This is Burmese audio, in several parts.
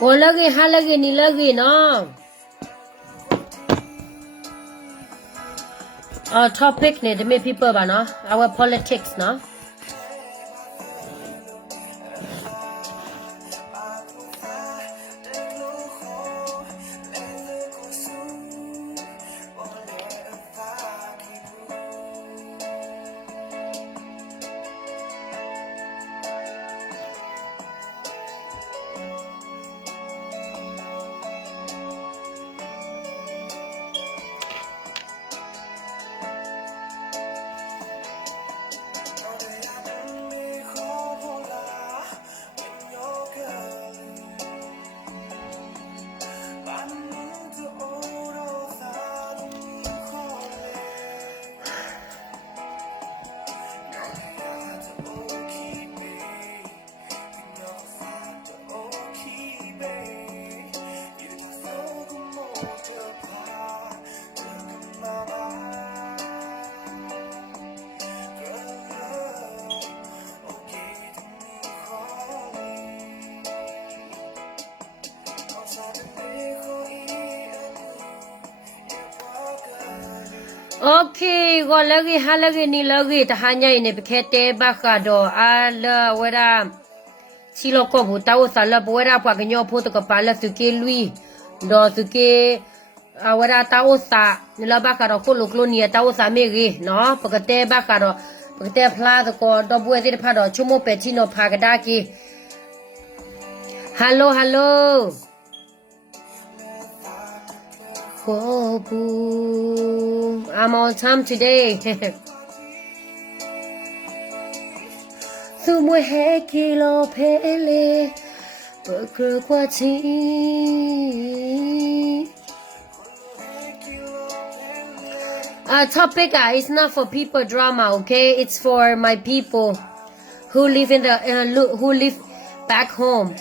我那个还那个你那个呢？topic 呢？这没 people 吧呢？Our politics 呢？Okay, 我那个还那个你那个，他还伢呢，不开台巴卡多啊了，我啦，起了个不到啥了，不啦，把个鸟破这个巴了，是给lui，到是给啊，我啦到啥，你那巴卡多可鲁克尼到啥没个，喏，不个台巴卡多，不个台 pla 这个，到不会这帕多，全部白天喏帕个打给 ，hello hello。I'm on time today. Sumwe heki lo pele, burger kwati. Topic is not for people drama, okay? It's for my people who live in the who live back home.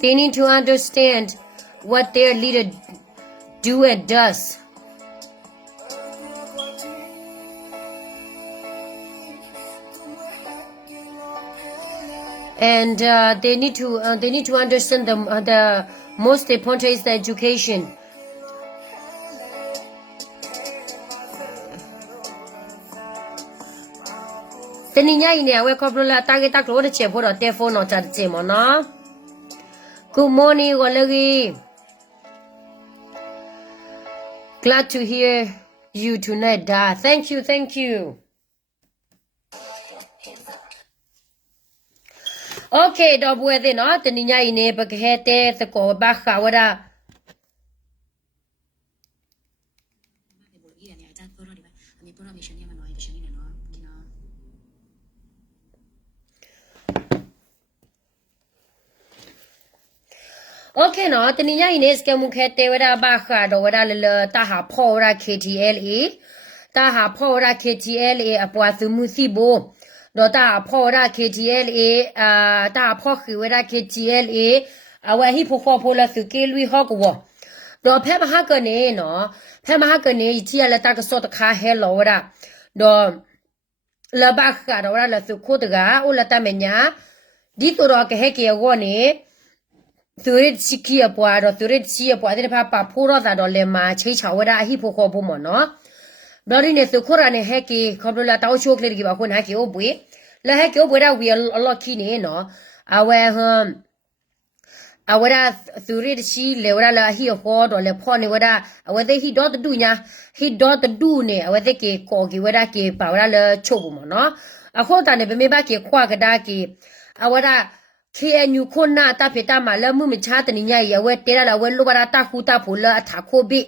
They need to understand what their leader do and does. And they need to understand the most important is the education. Good morning, Walagi. Glad to hear you tonight, Da. Thank you, thank you. Okay, dog weather not the niña ine bakete the ko baka wada. Okay, no, the niña ine skemukete wada baka do wada le taha pora KTLA. Taha pora KTLA apwa thumusibo. တော့တာဖော်ရ KTLA တာဖော်ခွေရ KTLA အဝဟိဖိုဖော်ဖိုလစကေလူဟောကောတော့ဖဲမဟာကနေနော်ဖဲမဟာကနေချီရလက်တာကစောတခါဟဲလောရတော့လဘခါတော့ရလစခိုတကအိုလတမညာဒီတော့ကဟဲကေဝနေသူရချီကီအပွားတော့သူရချီအပွားတဲ့ဖာပါဖိုးတော့တာတော့လေမာချိချောဝရဟိဖိုခေါ်ဖို့မနော်ဒါရင်းနဲ့စခိုရနဲ့ဟဲကီခေါပလာတောက်ချိုကလေးကပါခွန်ဟဲကီအိုပွေလဲဟဲကီအိုပွေရဝီအလော့ကီနေနော်အဝဲဟမ်အဝရသူရချီလေဝရလာဟီဟောတော့လေဖော်နေဝရအဝဲတဲ့ဟီတော့တူညာဟီတော့တူနေအဝဲတဲ့ကေကောကီဝရကေပါဝရလဲချို့ဘူးမနော်အခုတန်နေမေဘကေခွာကဒါကေအဝရKNU ခွန်နာတာဖေတာမလမှုမချတဲ့ညရဝဲတဲလာဝဲလိုပါတာခူတာဖိုလအထာခိုဘိ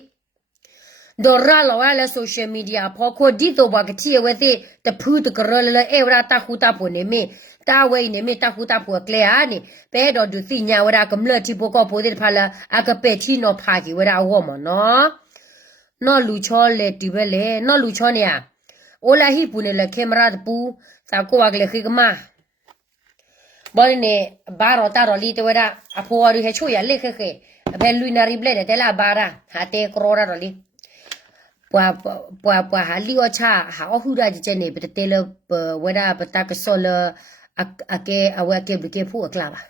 ဒေါ်ရာလောလာဆိုရှယ်မီဒီယာဖော်ခိုဒီတော့ဘာကတိဝဲတဲ့တဖူးတကရလအေဝရတာခူတာဖိုနေမေတာဝဲနေမေတာခူတာဖိုကလေအာနေပဲတော့သူစီညာဝရကမလတိဘောကဖိုတဲ့ဖလာအကပဲတီနော်ဖာကြီးဝရဝမနော်နော်လူချောလေဒီပဲလေနော်လူချောနေရအိုလာဟိပူနေလေကင်မရာပူစာကိုဝကလေခိကမာဘောနေဘာရောတာရောလီတဝရအဖိုရီဟချိုရလေခခေဘယ်လူနာရီဘလက်တဲ့လာဘာရာဟာတေကရောရာရောလီပွာဟာလီအချာဟာအဟုရာကျနေပတေလဝရပတကဆောလအကေအဝကေဘကေဖူအကလာပါ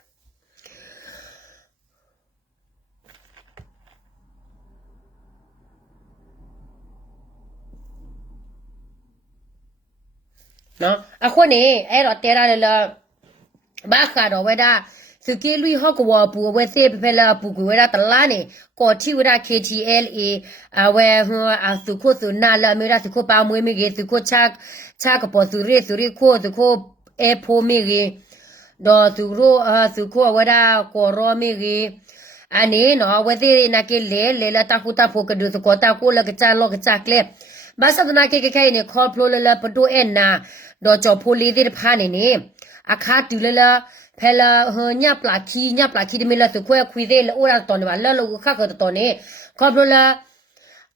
နော်အခုနေအဲ့တော့တဲရလေဘာခါတော့ဝဲတာစကေလူဟော့ကဝပူဝဲစေဖဲလာပူကွေရတလာနေကောတီဝရ KTLA အဝဲဟိုအစုခုစုနာလာမေရစုခုပါမွေးမိကေစုခုချကပေါ်စုရီခိုစုခုအဖိုမိကေဒေါ်သူရိုစုခုဝရကောရောမိကေအနေနော်ဝဲသေးနာကေလေလာတခုတဖို့ကဒုစကောတာကိုလကချလောကချကလေဘာသဒနာကေခဲနေခေါ်ဖလိုလပတိုအနာဒေါ်ချောဖိုလီတဲ့ဖာနေနေအခါတူလဖဲလာဟညပလာခီဒီမီလာစခွဲခွေသေးလောရတော်နေပါလောလောခါကတော့နေခေါ်ဖလိုလာ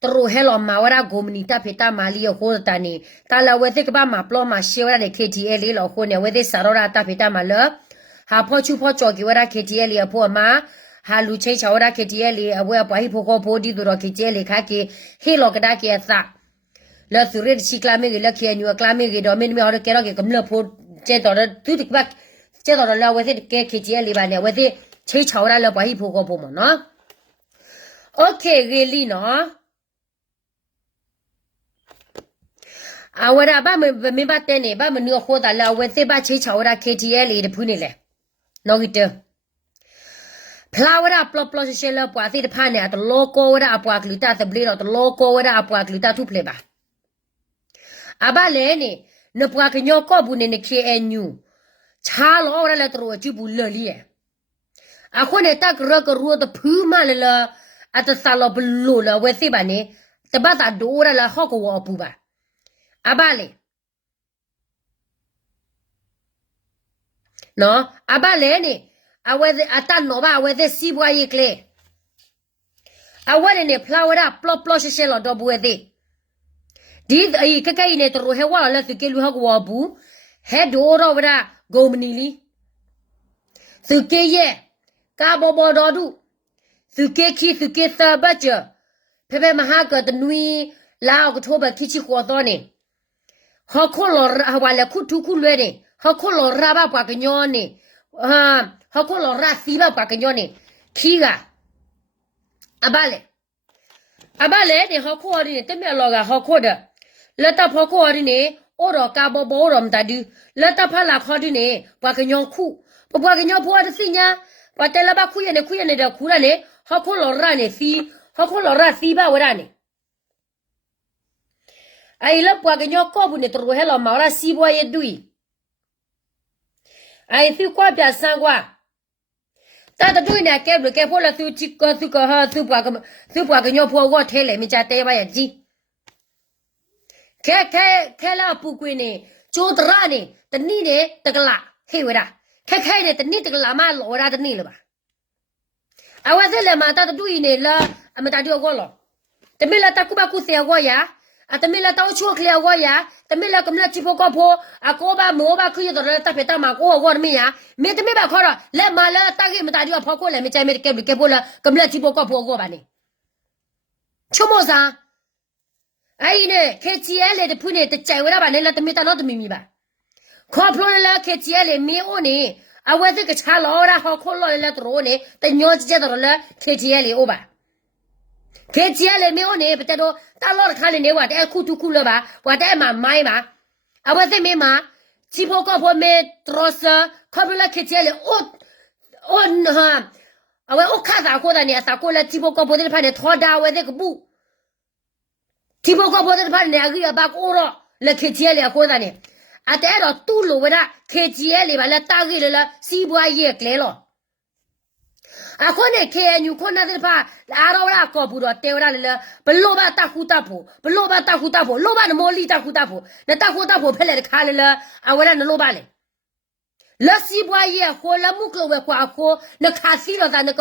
တရဟဲလောမာဝရဂိုမနီတာဖေတာမာလီဟိုတနီတာလာဝဲသိကပါမာပလောမာရှေဝရနေ KTL လောခိုနေဝဲသိစာရောတာဖေတာမာလဟာဖောချူဖောချော်ကီဝရ KTL အဖို့မှာဟာလူချိချောရ KTL အဝဲပွားဟိဖိုခိုဖိုဒီဒရ KTL ခါကီဟီလောကဒါကီအသလောစုရစီကလာမေလခီအညူကလာမေဒေါမင်းမီဟောကေရောကေကမလဖိုကျဲတော်တူတိကဘက်ကျဲတော်လာဝဲသိကေ KTL ပါနေဝဲသိချိချောရလောပွားဟိဖိုခိုဖိုမနော်โอเคရီလီနော်အဝရဘာမဘတဲ့နေဘာမနူခေါ်တာလာဝဲသိပါချိချောရ KTL တဖူးနေလေနော်ဂီတဖလာဝရပလပလရှဲလပွားသိတဖာနေတလောကောဝရအပွားကလူတာတဘလီတော့တလောကောဝရအပွားကလူတာထုဖလေပါအဘလဲနေနပွားကညောကောဘူးနေ KNU ချာလောရလက်တော်ကြည့်ဘူးလလီအခုနေတက်ရကရတဖူးမလလအတဆာလဘလူလဝဲသိပါနေတပတ်တာဒိုးရလာဟော့ကောပူပါအဘလေနော်အဘလဲနေအဝဲအတန်နော်ဘာအဝဲစီးပွားရေးကလေးအဝဲနေဖလာဝရပလပလရှဲလောတော့ဘူးတဲ့ဒီအကကဲနေတရဟဲဝါလက်စကေလူဟကောဘူးဟဲဒိုရောဝရဂိုမနီလီစကေရဲ့ကာဘောဘောတော်ဒုစကေခီစကေသဘချဖေဖေမဟာကတနွီလာကထိုးဘခိချီခေါ်တော့နေဟခုလောရဟဝါလခုထုခုလွဲနေဟခုလောရဘာပွားကညောနေဟခုလောရစီဘာပွားကညောနေခီကအဘလေနေဟခုအရင်တမလောကဟခုဒလက်တဖခုအရင်နေဩရကာဘောဘောရမတဒူလက်တဖလာခေါ်ဒီနေပွားကညောခုပွားကညောဖွားတစညာပွားတယ်လဘခုရနေတဲ့ခုရနေဟခုလောရနေစီဟခုလောရစီဘာဝရနေအိလပွားကညောကောဘူးနေတရဟဲလောမာရစီဘွားရဲ့ဒူအိစီကွာပြဆန်ကွာတာတတွေ့နေကဲဘလကဲဖို့လာသူချစ်ကသူကဟာသူပွားကညောဖွားဝတ်ထဲလေမကြတဲပါရဲ့ကြီးခဲလာပူကွင်းနေကျိုးတရနေတနိနေတကလာဟေဝရာခဲနေတနိတကလာမလောရာတနိလပါအဝဲစလေမာတာတူနေလာအမတာဒီကောလောတမီလာတကုဘကုစေဝယာအတမီလာတောချိုခလေဝယာတမီလာကမလာချိဖိုကဖိုအကောဘာမောဘာခွေတော်တဖေတမကိုဝေါ်မီယာမေတမီဘာခေါ်လက်မာလာတကိမတာဒီဖောကိုလေမချိုင်မေကေပိုလာကမလာချိဖိုကဖိုကောဘာနေချုံမောစာအိနေ KTL တဖူးနေတကြိုင်ဝရပါနဲ့လက်တမီတာတော့တမီမီပါခေါ်ဖလိုလာ KTL မေအိုနေအဝဲစကချာလောရာဟောခိုလောလက်တော်နေတညောကျတော်လာ KTL အိုပါKTL မေအိုနေပတတော့တာလောခါနေဝတဲ့ခုထုခုလပါဝတဲ့မှာမိုင်းပါအဝဲစမေမှာချီဖိုကဖိုမေထရစခေါ်ဖလို KTL အိုဟာအဝဲအိုခါသာခိုတဲ့နေအစာကိုလက်ချီဖိုကဖိုတဲ့ဖာနေထောဒါဝဲတဲ့ကပူချီဖိုကဖိုတဲ့ဖာနေအကြီးအဘကိုရောလက် KTL ခိုတဲ့နေအတဲတော့တူလိုဝဒ KTL ပါလက်တာကြီးလေစီးပွားရေးကလဲလောအခုနေ KNU ခုနတဲ့ဖာအားရောရာကောပူတော့တေဝရလေဘလို့ပါတခုတဖို့လောဘနမောလီတခုတဖို့နတခုတဖို့ဖဲလေခါလေအဝဲနလောပါလေလက်စီးပွားရေးခိုလမှုကလဝဲကွာခိုနခါစီတော့နက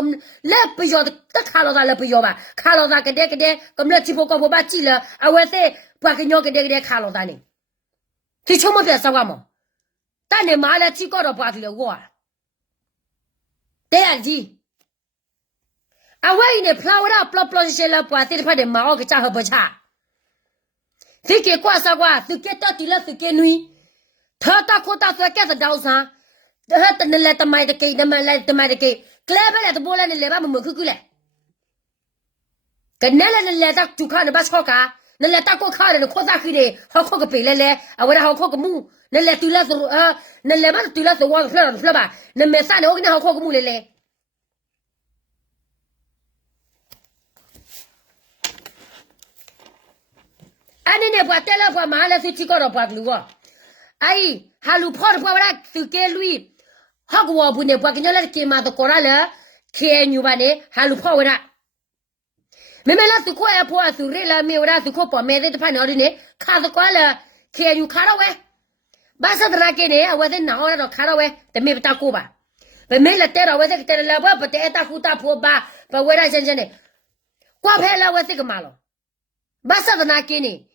လက်ပယောတခါလောတာလက်ပယောပါခါလောတာကတဲ့ကမလက်ချဖို့ကောပါကြည့်လာအဝဲစေပွားကညောကတဲ့ခါလောတာနေဒီချုံမပြဆောက်ကမတန်နေမာလာချီကောတော့ပွားကလေးဝါတဲ့အကြီးအဝဲနေဖလာဝရပလပလရှဲလာပွားတဲ့ဖတ်တယ်မောကချဟပချဒီကေကွာဆောက်ကသူကတတိလက်သူကနွီထာတာခိုတာဆွဲကဲတောက်ဆန်းတနလက်တမိုင်တကိတမလိုက်တမိုင်တကိကလဲပဲတပိုးလဲနေလေဘာမခုလေကနဲလဲတတူခါနဘတ်ခေါ်က那来大过看的扩大去的好靠个背来来啊为了好靠个木那来对了是那来嘛对了是我是吧那没啥的我跟你好靠个木来来安尼呢不带了不马了是提高了不路啊哎哈路跑的不啦是给lui好个我不呢不跟人来给嘛都过来了看牛吧呢哈路跑的妹妹那是快要跑是热了没有啦是快跑没得怕鸟的呢看着快了看牛看到喂巴萨的那个呢我在哪儿都看到喂但没打过吧妹妹了带了我这个带了我不带打虎打破吧把我那先生呢挂牌了我这个嘛了巴萨的那个呢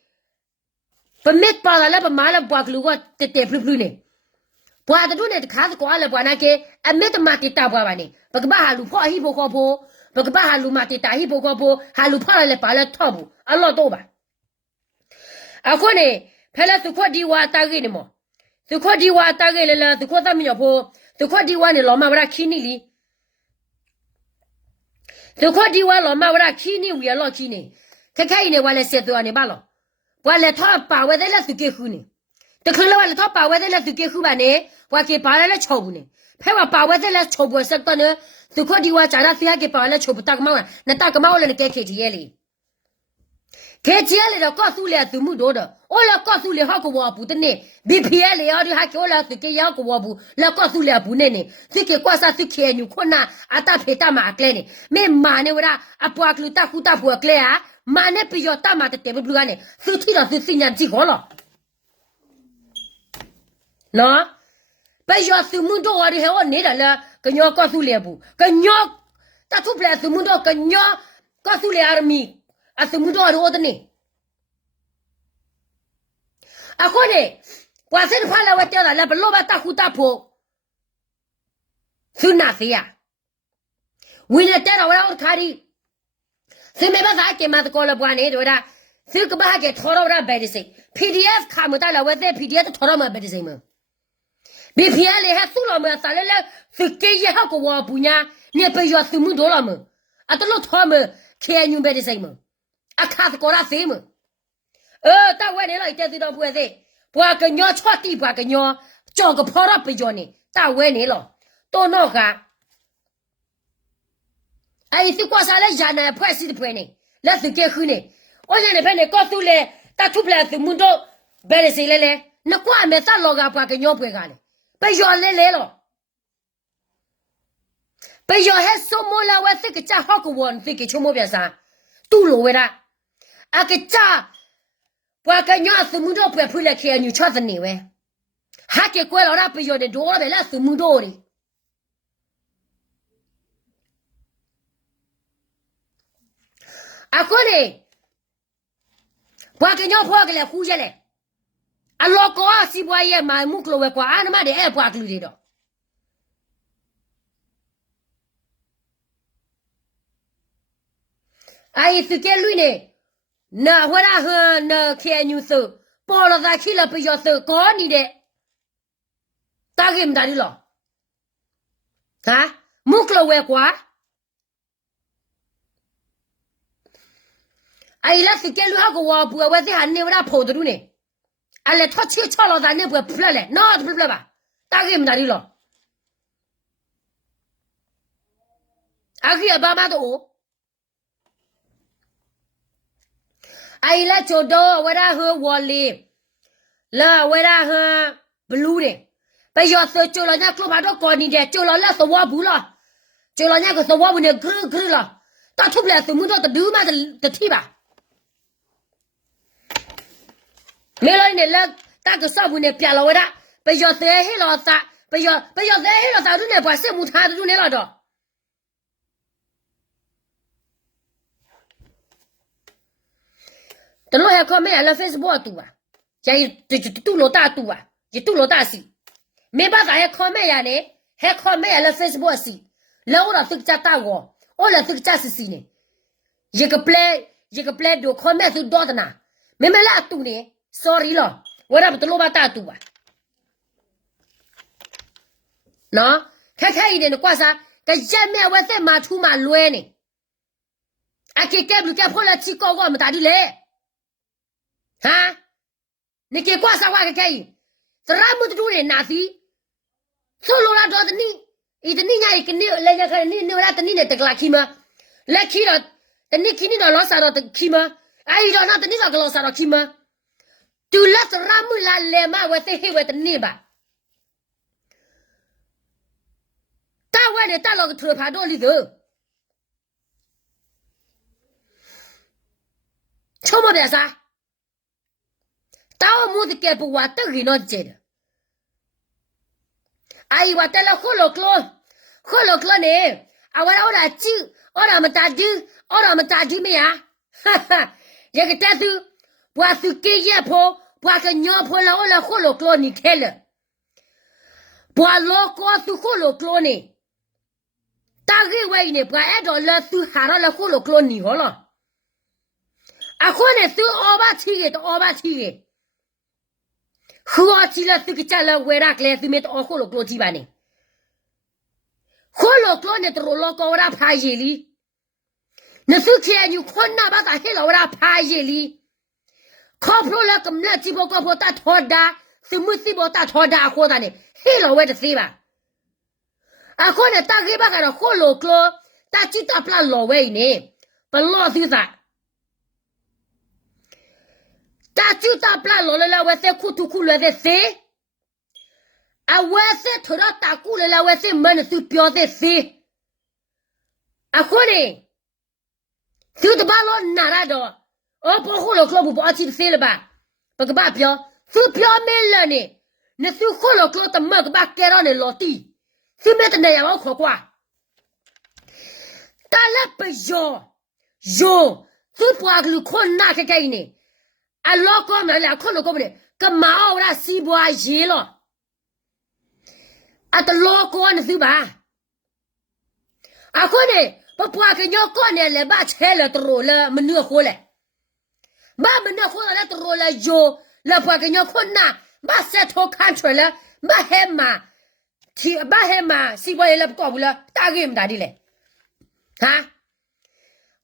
不没把了不买了不给我带不呢不的都呢看着快了不那个啊没得买的打不完呢不个把哈路跑一步跑步不个把哈路买的打一步跑步哈路跑了把了拖步啊老多吧啊可呢拍了是快递我打给你嘛是快递我打给了是快咱们要跑是快递我呢老妈我那去你哩是快递我老妈我那去你为了去呢看看呢我来写多少年罢了我来他把我在那是给户呢แต่คือแล้วว่าถ้าป่าไว้ได้แล้วสุกี้คือแบบนี้ว่าเก็บป่าแล้วชอบเนี่ยเพื่อว่าป่าไว้ได้แล้วชอบสักตอนนี้สุขดีว่าจ่ายได้เสียเก็บป่าแล้วชอบตักมาว่านั่นตักมาเลยเนี่ยเคทีเอลี่เคทีเอลี่เราก็สู้เลยสมุดโดดโอ้เราก็สู้เลยเขาก็ว่าบุตรเนี่ยบีพีเอลี่เอาที่ให้เขาแล้วสุกี้เขาก็ว่าบุแล้วก็สู้เลยบุเนี่ยสุกี้ก็ซาสุกี้อยู่คนน่ะอาตาเพตามาเกลเนี่ยไม่มาเนี่ยว่าอาปวกลุตาคุตาปวกเลยอ่ะมาเนี่ยไปยอตามาแต่เต็มบลูเนี่ยสุดที่เราสุดสิ่งนั้นจีก่อนหรอနော်ဘယ်ရသူမှုတော့ရဟောနေတယ်လားကညောကဆုလေဘူးကညောတထုပလက်သူမှုတော့ကညောကဆုလေအာမီအသူမှုတော့ရောတဲ့နေအခုနေပွားစင်ဖလာဝတ်တယ်လားဘလောဘတာခုတာဖို့ဆုနာစီယာဝင်းတဲ့တော့ဝရခါရီစင်မေဘာသာကေမတ်ကောလပွားနေတော့ဒါစကဘာကေထောရရဘယ်ဒီစိ PDF ခါမတလာဝတ်တဲ့ PDF ထောရမှာဘယ်ဒီစိမบีพีเอลให้สู้เราเมื่อสารแล้วสึกเกย์เขาก็ว่าปุญญาเนี่ยไปยอดสมุนโดเราเมื่ออัตโนทอมเขียนยุ่งไปได้ใช่มั้ยอาคาสกอราเสียมั้ยตาเวเนี่ยเราจะติดต่อผู้เสพบัวกันยอชอตีบัวกันยอจองกับพ่อรับไปยอนี่ตาเวเนี่ยเราตัวนอกอะไอ้ที่กว่าสารยานาพ่อสิที่พ่อเนี่ยแล้วสึกเกย์คือเนี่ยโอ้ยเนี่ยเพื่อนเนี่ยก็สู้เลยตาทุบเลยสมุนโดเบลสิเลยนักว่าเมื่อตาลอกกับบัวกันยอเพื่อนกันไปยอเล่ๆหรอไปยอให้สมมุติแล้วว่าสิกจ้าฮอกวนสิกชั่วโมงเบียซาตู้โลเวละอากจ้าว่ากันยอสมุนโดเปพูดเลยเขียนอยู่ชอดนี่เว้ฮักเกกวยเราไปยอเดโดแล้วละสมุนโดดิอะคนนี่ว่ากันยอพ่อกันแล้วคู่จะเลยအလောကောစီပွားရဲ့မိုင်မှုကလောဝဲကွာအာနမတဲ့အဲ့ပွားကလူတွေတော့အဲ့စကဲလူနေနာဟဝရဟနာခဲညူစပေါ်လာခိလပယောစကောနေတဲ့တာဂိမဒါရီလောဟာမှုကလောဝဲကွာအဲ့လာစကဲလူဟာကောဘူဝဲတဲ့ဟာနေဝရဖို့တူနေအဲ့လေထွက်ချချလာတဲ့နေဖလက်လေနော်ဖလက်ပါတာကိမဒါရီလောအခီဘာမတော့အဲ့လာချိုတော့ဝရဟဝလီလာဝရဟဘလူးတယ်ပဲရစချိုလာညကဘာတော့ကောနီတဲ့ချိုလာလက်သဝဘူးလားချိုလာညကသဝဘူးနေဂရဂရလားတာထုပလက်သမှုတော့တူးမတတိပါ没了你了，大个少妇呢变了我的，不要再黑了啥，不要再黑了啥，都那把什么他都那了着。等我还靠买了Facebook赌啊，家这赌老大赌啊，也赌老大戏，没办法还靠买呀呢，还靠买了 Facebook 戏，然后了这个家大我，我了这个家是谁呢？一个 play 就靠买就多的呢，没买了赌呢。sorry 了我那不都老把大赌啊喏看一点的挂啥个人面我在马出马乱呢啊给该不该破了几高我们打的嘞哈，你给挂啥话个开？这那么多人哪是？走路那着的你，一的你家一个你来家看你那的你那得拉去吗？来去了，等你去你那老啥的去吗？哎，要那的你那个老啥的去吗？就那这那么来来嘛，我再黑我的你吧。大外的大老个头爬到里头，什么别啥？大我母子给不我都给那接的。哎，我带了喝了呢，啊，我来酒，我让们打酒，我让们打酒没呀？哈哈，这个大叔，我是给野婆，我个娘婆了，我来喝了你开了，我老高是喝了呢，大概我呢，我按照了是喊了喝了你好了，啊，喝呢是二八七的。喝起了这个家了，为啥来是没得喝了几万呢？喝了呢，都老高了爬夜里，那是看你困难把他黑了，我爬夜里，靠谱了，咁了几包高坡打拖打，什么几包打拖打喝的呢？黑了我的谁吧？啊，喝呢打给把个喝了，打几打不了老外呢，不老是啥？打就打不了了，我在苦了在谁？啊，我在头上打鼓了，我在门的时候标在谁？啊，后来就得把老拿来着，哦，保护了，不保起谁了吧？不个把标，就标没了呢，那时候好了，的么个把盖上的老底，就没得那样我可挂。但了不要，就把个困难个概念。啊，老高们俩看了不的，个毛啦西部啊热了，啊，的老高呢是吧？啊，可能把个鸟高呢来把拆了都了，没热火了，把没热火了都了有，了把个鸟困难，把舌头看出来了，把海马西部也来不搞不了，大概没大的嘞，啊，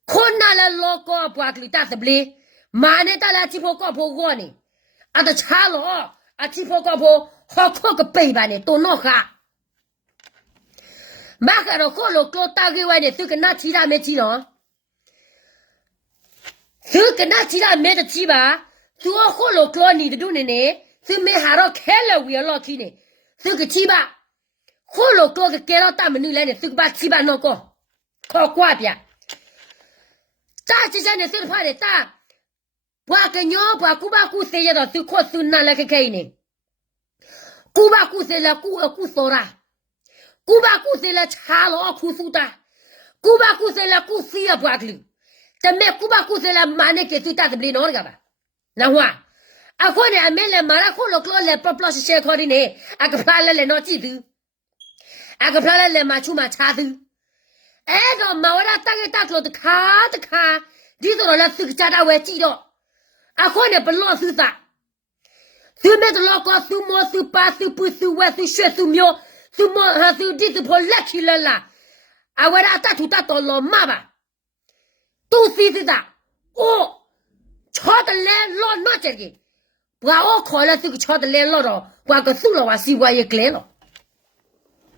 困难了老高把个打死不嘞？马呢，大家几泡高坡过呢？啊，都查了啊，几泡高坡好靠个背吧呢，都闹哈。马看到好了，搞大个外呢，就跟那其他没几了，就跟那其他没得几吧。就好了，搞你的东西呢，就没喊到开了为老去呢，就个几吧。好了，搞个盖到大门里来呢，就个把几吧弄高，靠挂边。大几家呢，就是怕的大。我跟娘把古巴古谁的都靠手拿来看看呢？古巴古谁了？古少了，古巴古谁了？查了苦手的，古巴古谁了？古谁也不阿个，但没古巴古谁了？马上给最大的不了那个吧？那话，啊，可能没来马上好了，过来不是先考的呢？啊个怕来拿几头，啊个怕来马出马查头，哎个马我那大个的卡，你说了这个家长我记着。啊，可能不老手啥，手没得老高，手毛手八手半手弯手血手苗，手毛还手地子泡拉起来了，啊，我那大土大到老妈吧，都是的，哦，瞧得来老那这个，我考了这个瞧得来老着，我个手了我西瓜也来了，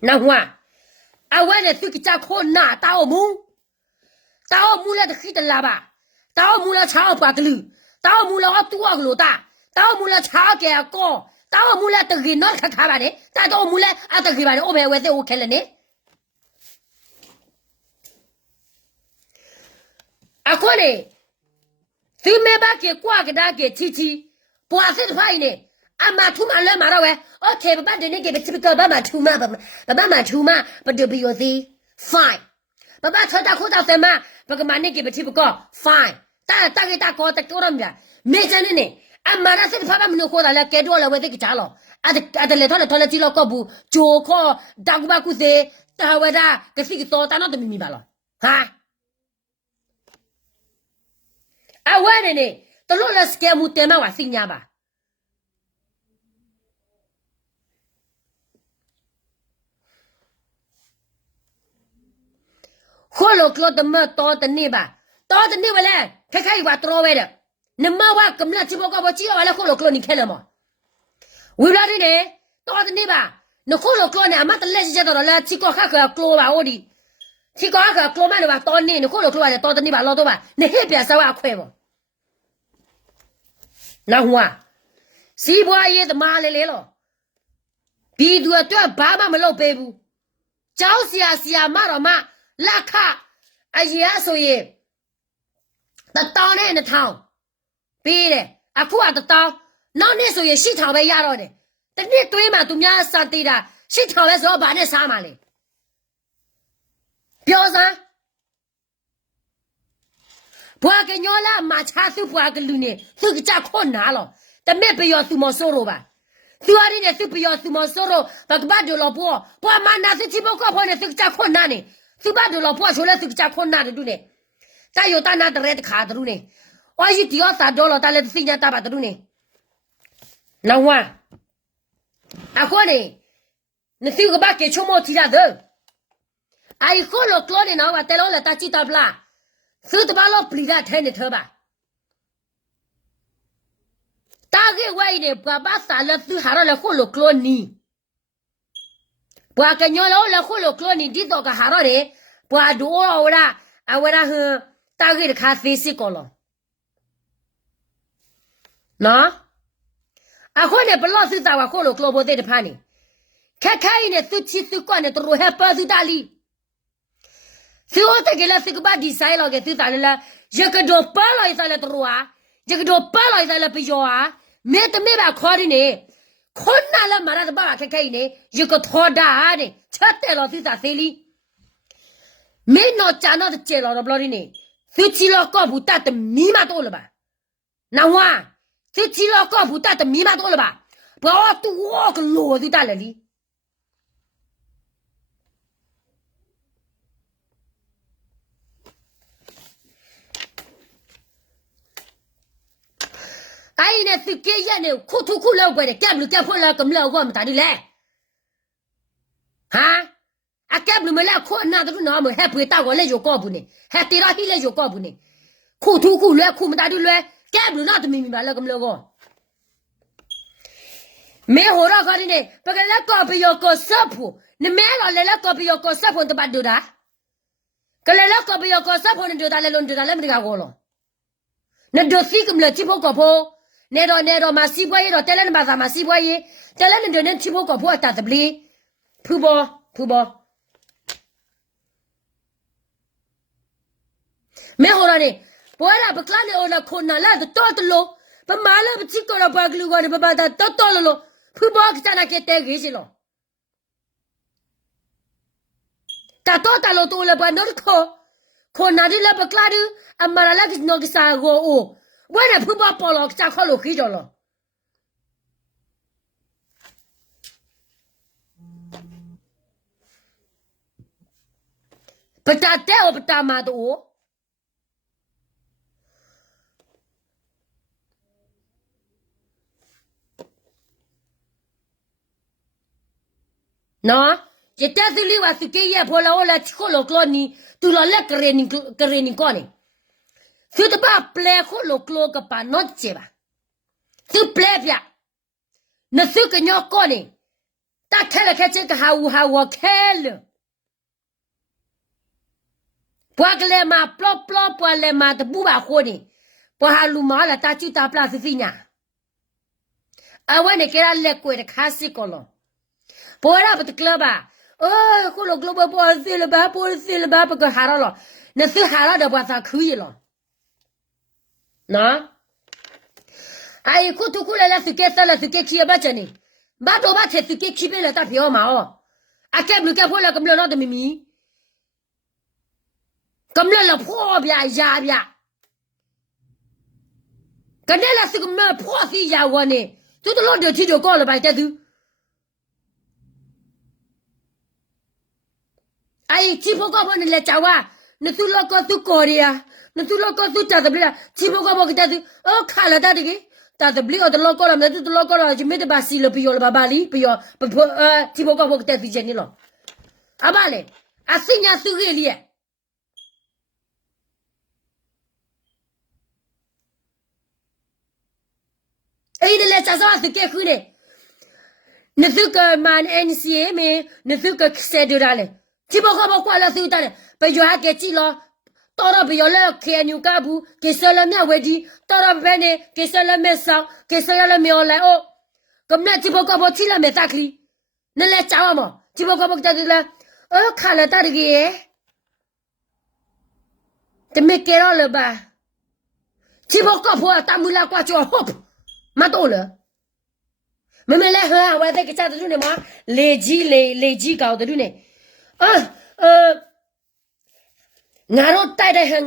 那我啊，我呢这个家考哪打我木了的黑的喇叭，打我木了长把个路。到木了我多个路大，到木了查给高，到木了都给那看吧呢，到木了啊都给吧呢，我们在我看了呢，啊可能，谁没把给挂给他给提，不是的话呢，啊马出马了马了喂，我贴不把这里给不个把马出马不就不要的 ，fine， 把车大裤裆什么，不个马你给不提不个 ，fine。大概大高的多少米？没真的呢。啊，马上是怕他们能活下来，改多了我这个家了。啊，来拖了几老高步，就靠大姑把故事，大为啥？这是个早大脑都明白了，哈。啊，我呢，都落了是给木对嘛话新娘吧。活了搞的么到的你吧。到的你回来，看一把多外的， နမဝကမ္လချဘောကဘချီဝါလာခိုလိုကလိုနီခဲလမဝီလာဒီနေတော်တဲ့နေပါနခိုလိုကလိုနေအမတလက်ချက်တော်လာချီကောခါကကလိုပါဟိုဒီချီကောခါကကလိုမနေပါတော်နေနခိုလိုကလိုရတော်တဲ့နေပါလောတော့ပါနေဟဲ့ပြဆဝအခွဲပေါ့နောက်ဟွာစီးပွားရေးသမားလေလေလောဒီသူအတွက်ဘာမှမလုပ်ပေးဘူးကျောင်းဆရာမတော်မလက်ခအရေးဆိုရင်1000နဲ့2000ပေးတယ်အခုက1000နောက်နေ့ဆိုရင်8000ပဲရတော့တယ်တနေ့သွေးမှာသူများစသေးတာ8000ပဲဆိုတော့ဘာနဲ့စားမှာလဲပြောစမ်းဘွာကညောလာမချာစုဘွာကလူနေသူကကြခွန်နာလောတမက်ပြောသူမဆိုးတော့ပါသူအရင်းနဲ့သူပြောသူမဆိုးတော့ဘကဘတ်ဒေါ်လောပေါ်ဘွာမနာစစ်ချဘောကဖော်နေသူကကြခွန်နာနေသူဘတ်ဒေါ်လောပေါ်ဆိုလဲသူကကြခွန်နာတယ်တူနေတာယောတနာတရက်ခါတူနေဝါရှိတီယောတာဒေါ်လောတာလဲစင်ညာတာပါတူနေနောက်ဝါအခုနေနစီကဘာကေချုံမတီလာတဲ့အိုင်ခိုလိုကလိုနေနော်တဲလောလာတာချီတာပလာသုတဘာလောပလီဒါထဲနေသဘာတာဂေဝိုင်နေဘဘာဆာလသူဟာရလခိုလိုကလိုနီဘွာကညောလောလခိုလိုကလိုနီဒီတော့ကဟာရနေဘွာဒိုဝရာအဝရာဟတာဂေခါဖေးစီကောလောနော်အခုနေဘလော့စစ်တာခိုလိုကလိုဘိုတဲ့တဖာနေခက်ခိုင်းနေသူချီသူကွနဲ့သူဟဲပါသူတာလီသူ့တကယ်လားစကဘာဒီဆိုင်လောကသူတာလဲရကတော့ပါလိုက်စားလဲသူဟာရကတော့ပါလိုက်စားလဲပြောဟာမဲတမဲပါခေါ်နေခွန်းနာလဲမရတဲ့ဘာခက်ခိုင်းနေရကထောဒါတဲ့ချက်တယ်လို့သူတာသေးလီမင်းတော့ဂျာတော့ကျေလောတော့ဘလို့နေသူချီလောကဘူးတတ်မီမတော့လပါနော်ဝါသူချီလောကဘူးတတ်မီမတော့လပါဘာတူဝကလို့သူတာလဲလီအိုင်နဲ့သူကေးရက်နေခုထုခုလောက်ပဲကပ်လူကပ်ဖွင့်လာကမလောက်ကမတာဒီလေဟာအကပ်လူမလာခွနာတူနော်မဟက်ပွေတောက်ကိုလေရောကောဘူးနေဟက်တီရာဟီလေရောကောဘူးနေခုထုခုလွဲခုမတာဒီလွဲကပ်လူနော်တမီမီပါလောကမလောကမဲဟောရခါနေပကလက်ကောပီယောကောဆပ်ဖို့နမဲလောလေလက်ကောပီယောကောဆပ်ဖို့တပတ်ဒူတာကလေလက်ကောပီယောကောဆပ်ဖို့နေဒူတာလေလွန်ဒူတာလေမတကာကောလောနဒိုစီကမလချိဖို့ကောဖို့နေတော့မစီပွားရတော့တဲလဲမသာမစီပွားရတဲလဲနေနေချိဖို့ကောဖို့အတတ်တပလီဖူဘောမဲဟောရနေပေါ်လာပကလာနေအော်လာခွန်နာလာတော့တလို့ပမာလာပချိကောရပါကလူကနေပပတာတော်လို့ဖူဘောကစနာကတဲ့ကြီးစီလို့တာတော့တလို့တူလဘနော်ခွန်နာဒီလပကလာဒီအမရာလာကနောကစာကိုအိုဝဲဖူဘောပေါ်လို့စာခေါ်လို့ခီးကြလို့ပတာတဲ့ပတာမာတော့နော်ရတဲ့သူလေးဝါစကေးရပေါ်လာလာချိုလိုကလိုနီတူလာလက်ကရနီကောနေသူတပါပလဲခိုလိုကလိုကပါနော့ချေပါသူပလဲပြနစုကညောကောနေတခဲလခဲချေကဟာဝခဲလပွားကလေးမှာပလော့ပွားလေးမှာတပူပါခိုနေပွားဟာလူမာလာတာချီတာပလာစစီညာအဝဲနေကရလက်ကွေတခါစစ်ကောလောပေါ်ရပတ်ကလပါအိုးခိုလိုကလပါပေါ်စီလဘာပကဟာရလောနစုဟာရတော့ဘာသာခူးရလောနော်အိုင်ခုတူကူလာစကေဆလာစကေခီဘချနေဘာတော့ဘာချက်စကေခီပဲလာတာပြောမှာအော်အကဲဘလူကဖော်လာကမလို့တော့မီမီကမလို့ဖော်ပြရာပြကနေလာစကမဖော်စီရာဝနေသူတို့တော့ချီတော့ကောလပိုက်တဲ့သူအိုင်ချီဖို့ကဘောနေလေချာဝါနသူလောကသူကိုရီးယားနသူလောကသူတာတပလချီဖို့ကဘောကတဲ့သူအော်ခါလာတာတကြီးတာတပလတော့လောကရမယ်သူလောကရချီမေတပါစီလပီယောလဘာလီပီယောချီဖို့ကဘောကတဲ့သူချင်းနီလောအဘလေအစညာသူကြီးလီ ai ne le cha sa su ke khu ne ne su ka man NCA me ne su ka se do da le ti bo ko bo kwa la su ta le pe yo ha ke chi lo to ro bi yo le ke nyu ka bu ke se le mya we di to ro be ne ke se le me sa ke se le me o le o ko me ti bo ko bo chi la me ta kli ne le cha wa mo ti bo ko bo ta di la o kha la ta ri ye te me ke ro le ba ti bo ko bo ta mu la kwa cho hop ma to le me me le ha wa de ke cha du ne ma le ji ka du neငါတို့တိုက်တဲ့ဟာ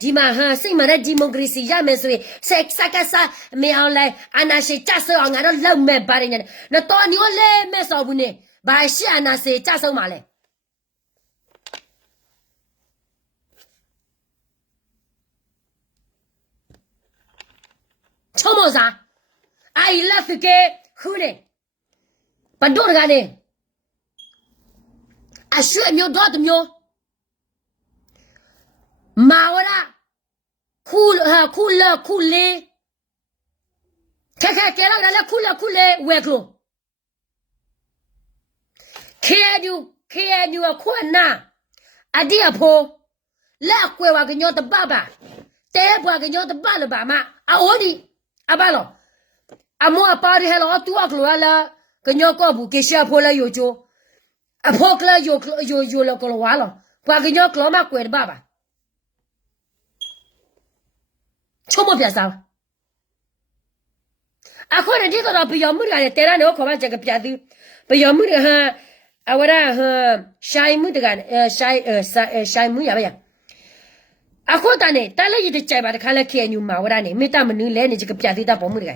ဒီမှာဟာစိတ်မှန်တဲ့ဒီမိုကရေစီရမယ်ဆိုရင်စက်ကစားမအောင်လိုက်အနာရှိကြဆောငါတို့လောက်မဲ့ပါတယ်ညနော်တော်ညိုလဲမဲ့စောဘူးနေဘာရှိအနာစီကြဆောမှာလဲချုံမစားအိုင်လက်စကေခူနေဘဒိုရကနေအရွှေမျိုးတော့တမျိုးမာဝရခုလေခက်ခဲလာလည်းခုလေဝဲကလို့KNU ခွနာအဒီအဖိုးလက်ကွယ်ဝကညောတပပါတဲဘွားကညောတပလပါမအိုဒီအဘလောအမောပါရီဟဲလောတူအကလောလာကညောကောဘူးကေရှာဖိုးလဲယိုချိုအဖိုးကလဲယိုလောကလောဝါလောဘွားကညောကလောမကွယ်ပါပါချုံမပြစားအခုလည်းဒီကတော့ပြောမှုရတယ်တဲရနေခေါ်မှချက်ကပြသူပြောမှုရဟာအဝရဟာရှိုင်မှုတကရှိုင်မှုရပါရအခုတန်းတလည်းရတဲ့ချိုင်ပါတခါလဲခေညူမှာဝရနေမိတမနူးလဲနေချက်ကပြသူတာပေါ်မှုတက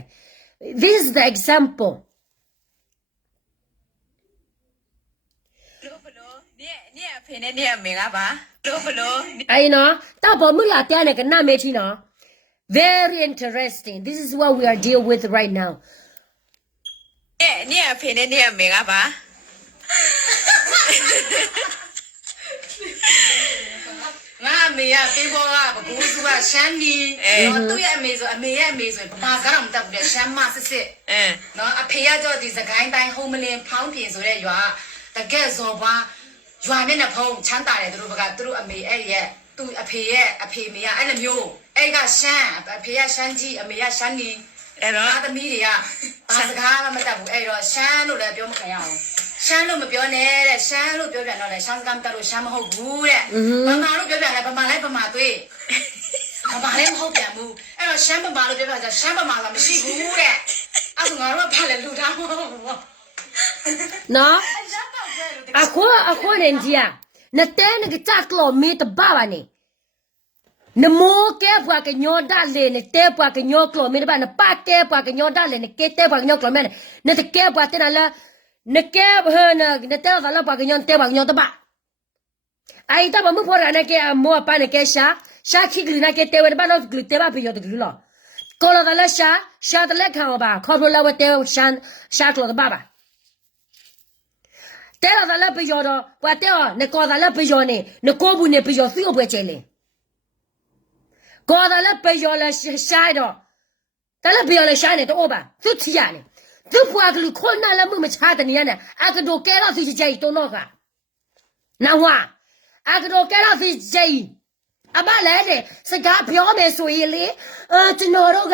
This is the example လို့ဘလို့နေအဖေနဲ့နေအမေကပါလို့ဘလို့အဲ့နော်တာပေါ်မှုရတဲ့နဲ့ကနမေချီနော်Very interesting. This is what we are dealing with right now. နေအဖေနဲ့နေအမေကပါငါအမေကပေးပေါ်ကဘကူးစုကရှမ်းဒီတော့သူ့ရဲ့အမေဆိုဗမာစကားတော့မတတ်ဘူးလေရှမ်းမစစ်နော်အဖေကကြောဒီစကိုင်းတိုင်းဟုံးမလင်းဖောင်းပြင်ဆိုတဲ့ရွာတကက်ဇော်ပွားရွာမျက်နှာဖုံးချမ်းသာတယ်သူတို့ဘကသူတို့အမေအဲ့ရဲ့သူ့အဖေမေကအဲ့လိုမျိုးအဲ့ကရှမ်းအဖေကရှမ်းကြီးအမေကရှမ်းနီအဲ့တော့အသမီးတွေကဘာစကားမှမတတ်ဘူးအဲ့တော့ရှမ်းလို့လည်းပြောမခံရအောင်ရှမ်းလို့မပြောနဲ့တဲ့ရှမ်းလို့ပြောပြန်တော့လေရှမ်းစကားမတတ်လို့ရှမ်းမဟုတ်ဘူးတဲ့ဗမာလို့ပြောပြန်လဲဗမာလိုက်ဗမာသွေးဗမာလည်းမဟုတ်ပြန်ဘူးအဲ့တော့ရှမ်းဗမာလို့ပြောပြန်ဆိုရှမ်းဗမာကမရှိဘူးတဲ့အဲ့ဆိုငါတို့ကဘာလဲလူသားမဟုတ်ဘူးNo? Ako nandiya. Na tena kita kilometer baba ni. Na mo ke pwa ke nyoda le na te pwa ke nyo kilometer ba na pa ke pwa ke nyoda le na ke te pwa ke nyo kilometer na te ke pwa tena la na ke na te la pwa ke nyo te pwa ke nyo ta ba. Ai ta ba mu pora na ke mo pa na ke sha ki gli na ke te wa ba no gli te ba pi yo te gli lo. Ko la la sha ta le kha ba kho la wa te sha klo ta ba ba. တဲရတာလည်းပြောတော့ဘာတဲရနကောတာလည်းပြောနေနကောဘူးနေပြောသို့ပွဲချေလေကောတာလည်းပြောလဲရှိုင်းတော့တလည်းပြောလဲရှိုင်းနေတော့ဘာသူချီရနေသူဖွာကလူခွန်နာလည်းမချာတဲ့နေရနဲ့အကဒိုကဲတော့သူချေတုံတော့ကနာဝအကဒိုကဲတော့သူချေအမလည်းတဲ့စကားပြောမယ်ဆိုရင်လေကျွန်တော်တို့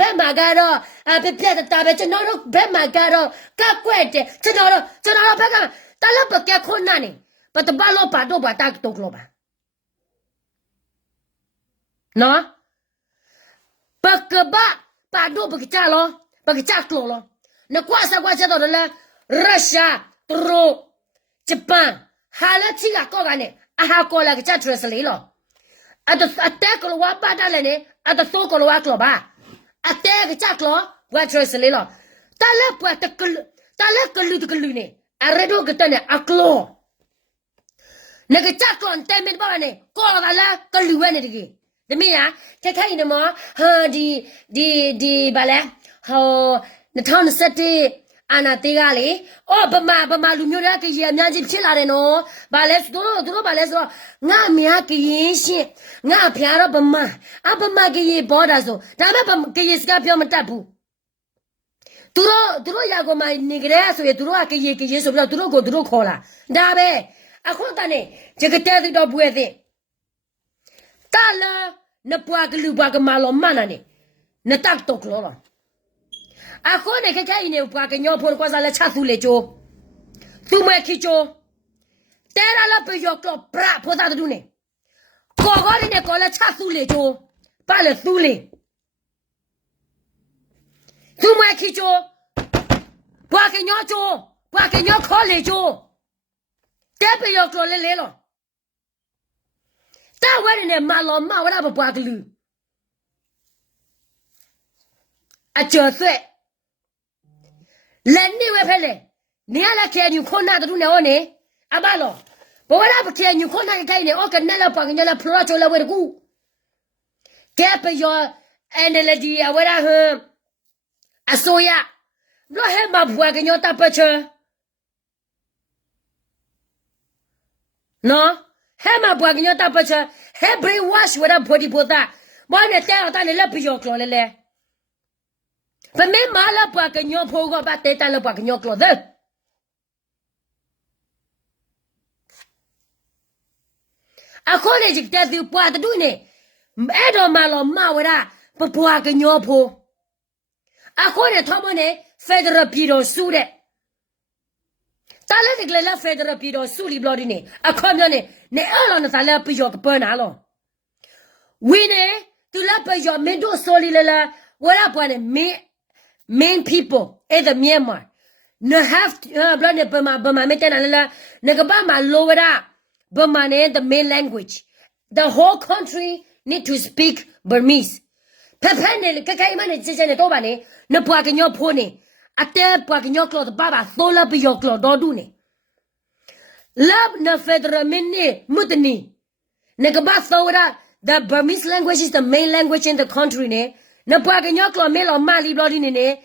ဘက်မှာကတော့ပြက်တာပဲကျွန်တော်တို့ဘက်မှာကတော့ကကွက်တယ်ကျွန်တော်တို့ဘက်ကတလပကခွန်းနာနေပတ်တဘလောပါတော့ဘာတက်တော့လို့ပါနော်ပကဘပါတော့ပကချလောပကချကလောနကွာစကွာချတော့လေရုရှားထရိုဂျပန်ဟာလချီကကောကနေအဟာကောလာကချထရစလီလောအတက်ကလောဝပါတာလည်းနေအတဆိုးကလောဝကလောပါအတဲကချကလောဝတ်ထရစလီလောတလည်းပွတ်တကလူနေအရဒိုကတနေအကလောနကချကလောတဲမင်ပါနေကောလာလာကလူဝဲနေတကြီးတမီးလားထက်ခိုင်နေမဟာဒီဘာလဲဟော2017 ana tegale o bama lu myo da ke ye amyan ji phit la de no ba le do ba le so nga mya ke yin shin nga phya ro bama ke ye bo da so da ma ke ye ska phyo ma tat buသူတို့ရကောမနေကြရဆိုရသူတို့ကကေရေဆိုပြီးတော့သူတို့ကိုသူတို့ခေါ်လာဒါပဲအခုတန်းနေဂျကတဲ့တော့ဘွဲ့တဲ့တာလာနပွားကလူပါကမလောမနာနေနတက်တော့ကလောအခုနေခက်ခိုင်းနေပွားကညောဖို့ကွာစားလက်ချသူလေချိုးသူမဲခီချိုးတဲရလာပြယောကလပရာဖို့တာတူနေကိုကောရနေကောလက်ချသူလေချိုးပါလေသူလေသူမဲခီချိုဘွားကညောချိုဘွားကညောခေါ်လေချိုတဲပယောကလလေလောတာဝဲနေမလောမဝရဘွားကလူအကျော်ဆွဲလက်နေဝဲဖဲလေနေရလက်ခဲညခုနာတူနေဟောနေအဘလောဘဝရပခဲညခုနာထိုင်နေဩကနဲလာပွားကညလာဖလောချိုလာဝဲကူကဲပယောအန်ဒလဒီအဝရဟအစိုးရဘလဟဲမဘွားကညတာပချာနော်ဟဲမဘွားကညတာပချာဟဲဘရီဝါရှ်ဝရဘောဒီပိုတာဘာနဲ့တဲအတလည်းလက်ပယောကလောလေဖမေမာလာပွားကညဖိုးကပတ်တဲတလပွားကညကလောတဲ့အခုလေจิกတဲ့သူပွားတူနေအဲ့တော့မလောမဝရပွားကညဖိုးအခုလေထမနေဖက်ဒရယ်ပြည်တော်စုတဲ့တားလည်းကလည်းဖက်ဒရယ်ပြည်တော်စုလီဘလော်ဒီနေအခုမျိုးနေအဲ့လောနဲ့သာလည်းပြောကပေါ်နာလောဝင်းနေသူလည်းပြောမင်းတို့ဆိုလီလာဝရပွားနေmain people in the Myanmar no have blood bama metana la nagaba ma lowera bama ne the main language the whole country need to speak Burmese pepane kakai mane jene to ba ne na pwa ka nyo pho ne ate pwa ka nyo klo ba ba so la bi yo klo do du ne lab na federal minne mutni nagaba sawara the Burmese language is the main language in the country ne na pwa ka nyo klo me lo ma li bloody ne